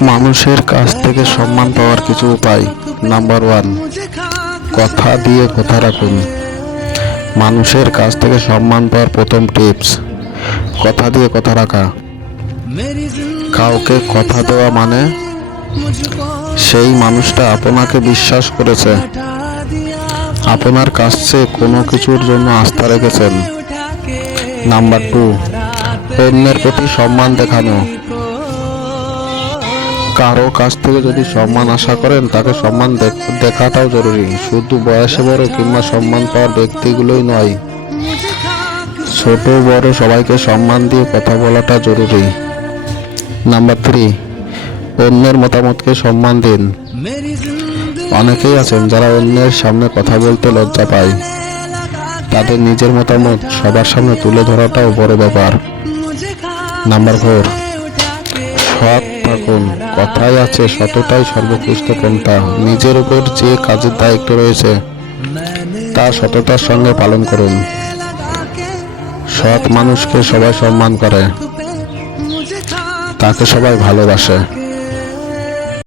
মানুষের কাছ থেকে সম্মান পাওয়ার কিছু উপায়। নাম্বার 1, কথা দিয়ে কথা রাখুন। মানুষের কাছ থেকে সম্মান পাওয়ার প্রথম টিপস, কথা দিয়ে কথা রাখা। কাউকে কথা দেওয়া মানে সেই মানুষটা আপনাকে বিশ্বাস করেছে, আপনার কাছে কোনো কিছুর জন্য আস্থা রেখেছেন। নাম্বার 2, অন্যের প্রতি সম্মান দেখানো। কারো কাছ থেকে যদি সম্মান আশা করেন, তাকে সম্মান দেখাটাও জরুরি। শুধু বয়সে বড় কিংবা সম্মান পাওয়ার ব্যক্তিগুলোই নয়, ছোট বড় সবাইকে সম্মান দিয়ে কথা বলাটা জরুরি। নাম্বার 3, অন্যের মতামতকে সম্মান দিন। অনেকেই আছেন যারা অন্যের সামনে কথা বলতে লজ্জা পায়, তাদের নিজের মতামত সবার সামনে তুলে ধরাটাও বড় ব্যাপার। নাম্বার 4, সৎ থাকুন। কথায় আছে, সততাই সর্বোৎকৃষ্ট পন্থা। নিজের উপর যে কাজের দায়িত্ব রয়েছে তা সততার সঙ্গে পালন করুন। সৎ মানুষকে সবাই সম্মান করে, তাকে সবাই ভালোবাসে।